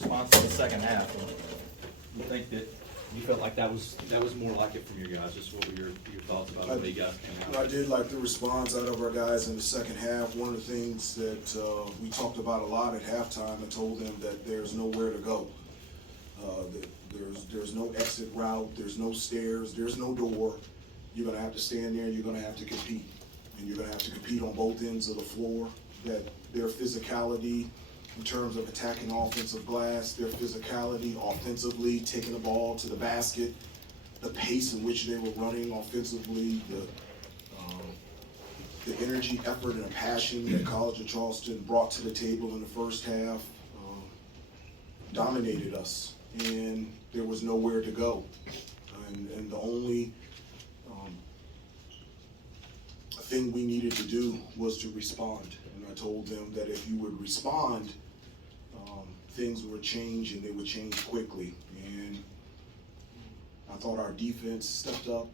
response to the second half. And you think that you felt like that was more like it from your guys? Just what were your thoughts about the way you guys came out? I did like the response out of our guys in the second half. One of the things that we talked about a lot at halftime, I told them that there's nowhere to go. There's no exit route, there's no stairs, there's no door. You're gonna have to stand there and you're gonna have to compete. And you're gonna have to compete on both ends of the floor. That their physicality in terms of attacking offensive glass, their physicality offensively, taking the ball to the basket, the pace in which they were running offensively, the energy, effort, and passion that College of Charleston brought to the table in the first half dominated us, and there was nowhere to go. And the only thing we needed to do was to respond. And I told them that if you would respond, things would change, and they would change quickly. And I thought our defense stepped up.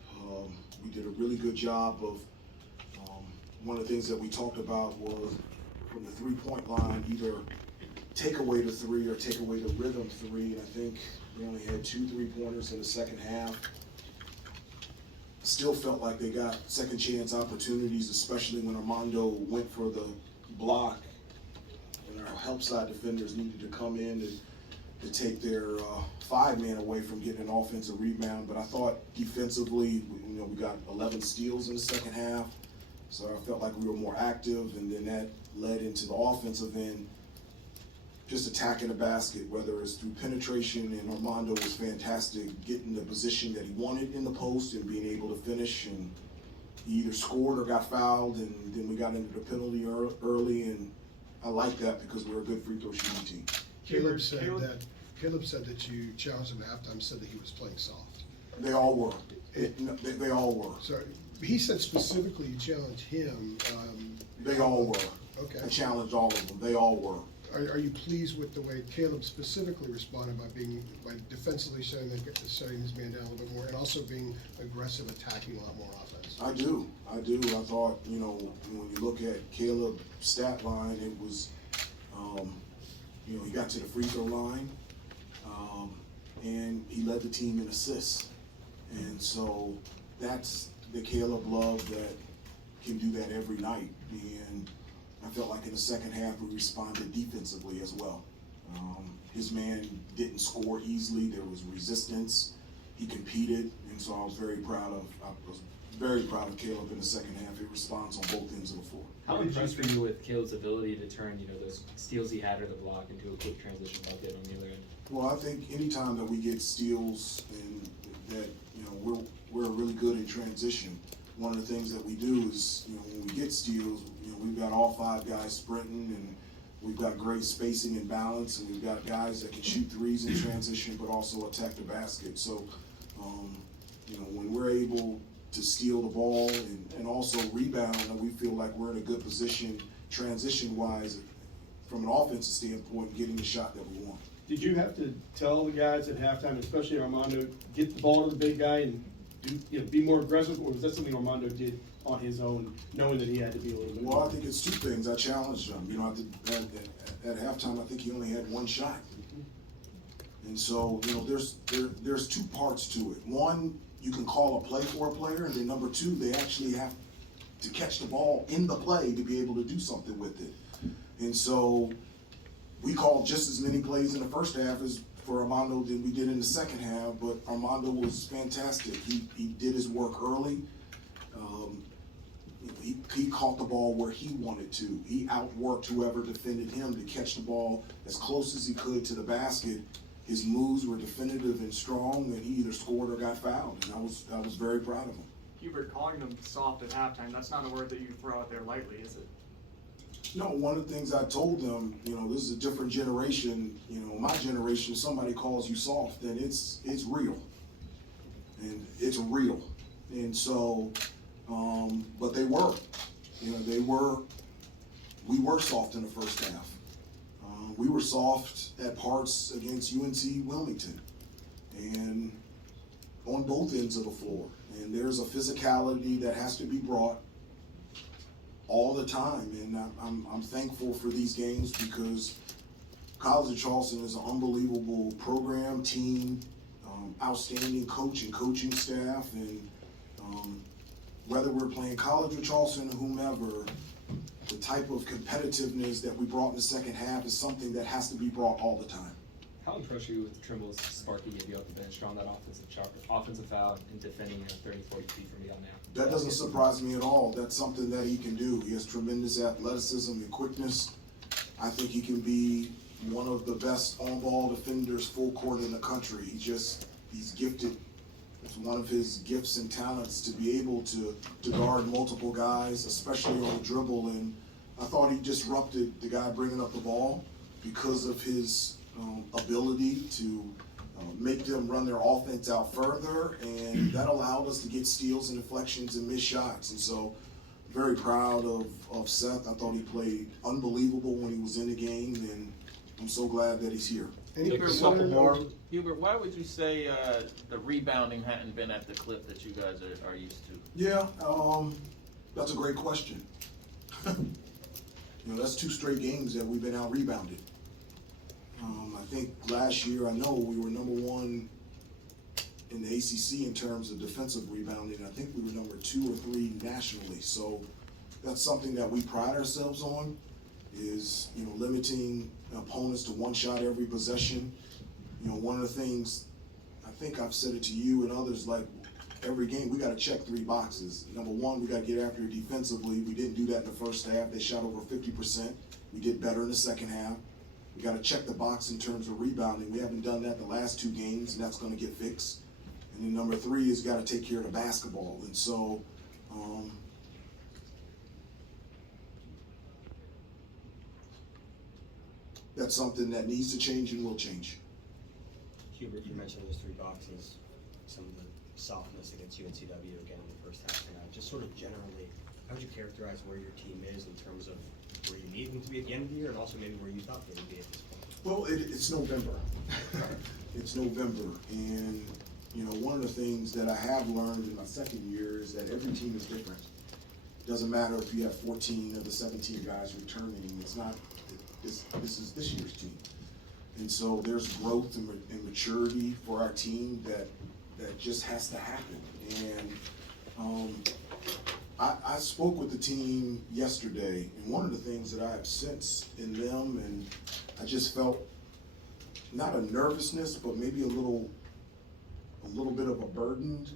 We did a really good job of, one of the things that we talked about was from the three-point line, either take away the three or take away the rhythm three. And I think we only had 2 3-pointers in the second half. Still felt like they got second chance opportunities, especially when Armando went for the block and our help side defenders needed to come in to take their 5-man away from getting an offensive rebound. But I thought defensively, we got 11 steals in the second half. So I felt like we were more active, and then that led into the offensive end, just attacking the basket, whether it's through penetration, and Armando was fantastic getting the position that he wanted in the post and being able to finish, and he either scored or got fouled, and then we got into the penalty early, and I like that because we're a good free throw shooting team. Caleb said that you challenged him at halftime, said that he was playing soft. They all were. They all were. So he said specifically you challenged him. They all were. Okay. I challenged all of them. They all were. Are you pleased with the way Caleb specifically responded by defensively shutting his man down a little bit more, and also being aggressive, attacking a lot more offense? I do. I thought, when you look at Caleb's stat line, it was, he got to the free throw line, and he led the team in assists. And so that's the Caleb love that can do that every night. And I felt like in the second half we responded defensively as well. His man didn't score easily. There was resistance. He competed, and so I was very proud of Caleb in the second half. He responds on both ends of the floor. How impressed were you with Caleb's ability to turn, those steals he had or the block into a quick transition bucket on the other end? Well, I think anytime that we get steals and that, we're really good in transition. One of the things that we do is, when we get steals, we've got all 5 guys sprinting, and we've got great spacing and balance, and we've got guys that can shoot threes in transition but also attack the basket. So, when we're able to steal the ball and also rebound, and we feel like we're in a good position transition-wise from an offensive standpoint, getting the shot that we want. Did you have to tell the guys at halftime, especially Armando, get the ball to the big guy and be more aggressive, or was that something Armando did on his own, knowing that he had to be a little bit Well, more? I think it's 2 things. I challenged him. At halftime, I think he only had 1 shot. And so, there's 2 parts to it. One, you can call a play for a player, and then number 2, they actually have to catch the ball in the play to be able to do something with it. And so we called just as many plays in the first half as for Armando than we did in the second half, but Armando was fantastic. He did his work early. He caught the ball where he wanted to. He outworked whoever defended him to catch the ball as close as he could to the basket. His moves were definitive and strong, and he either scored or got fouled, and I was very proud of him. Hubert, calling them soft at halftime, that's not a word that you throw out there lightly, is it? No, one of the things I told them, this is a different generation. My generation, if somebody calls you soft, then it's real. And it's real. And so, but they were. We were soft in the first half. We were soft at parts against UNC Wilmington and on both ends of the floor. And there's a physicality that has to be brought all the time, and I'm thankful for these games because College of Charleston is an unbelievable program, team, outstanding coach and coaching staff, and whether we're playing College of Charleston or whomever, the type of competitiveness that we brought in the second half is something that has to be brought all the time. How impressed were you with Trimble's spark he gave you off the bench, drawing that offensive foul and defending 30, 40 feet from beyond now? That doesn't surprise me at all. That's something that he can do. He has tremendous athleticism and quickness. I think he can be one of the best on-ball defenders full court in the country. He's gifted. It's one of his gifts and talents to be able to guard multiple guys, especially on the dribble. And I thought he disrupted the guy bringing up the ball because of his ability to make them run their offense out further, and that allowed us to get steals and deflections and missed shots. And so, very proud of Seth. I thought he played unbelievable when he was in the game, and I'm so glad that he's here. Hubert, why would you say the rebounding hadn't been at the clip that you guys are used to? Yeah, that's a great question. That's 2 straight games that we've been out rebounded. I think last year, I know we were number 1 in the ACC in terms of defensive rebounding. I think we were number 2 or 3 nationally. So that's something that we pride ourselves on, is limiting opponents to 1 shot every possession. One of the things, I think I've said it to you and others, like every game we got to check 3 boxes. Number 1, we got to get after it defensively. We didn't do that in the first half. They shot over 50%. We did better in the second half. We got to check the box in terms of rebounding. We haven't done that the last 2 games, and that's going to get fixed. And then number 3 is got to take care of the basketball. And so, that's something that needs to change and will change. Hubert, you mentioned those 3 boxes, some of the softness against UNCW again in the first half tonight. Just sort of generally, how would you characterize where your team is in terms of where you need them to be at the end of the year, and also maybe where you thought they would be at this point? Well, it's November. It's November, and one of the things that I have learned in my second year is that every team is different. It doesn't matter if you have 14 of the 17 guys returning. It's not. This is this year's team, and so there's growth and maturity for our team that just has to happen. And I spoke with the team yesterday, and one of the things that I have sensed in them, and I just felt not a nervousness, but maybe a little bit of a burden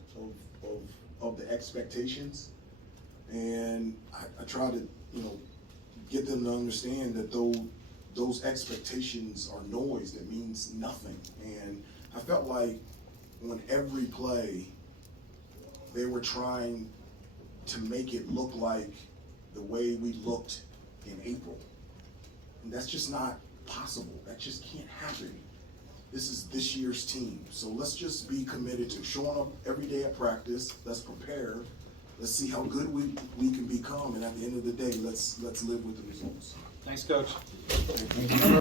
of the expectations. And I try to get them to understand that those expectations are noise that means nothing. And I felt like on every play, they were trying to make it look like the way we looked in April. And that's just not possible. That just can't happen. This is this year's team. So let's just be committed to showing up every day at practice. Let's prepare. Let's see how good we can become. And at the end of the day, let's live with the results. Thanks, Coach. Thank you.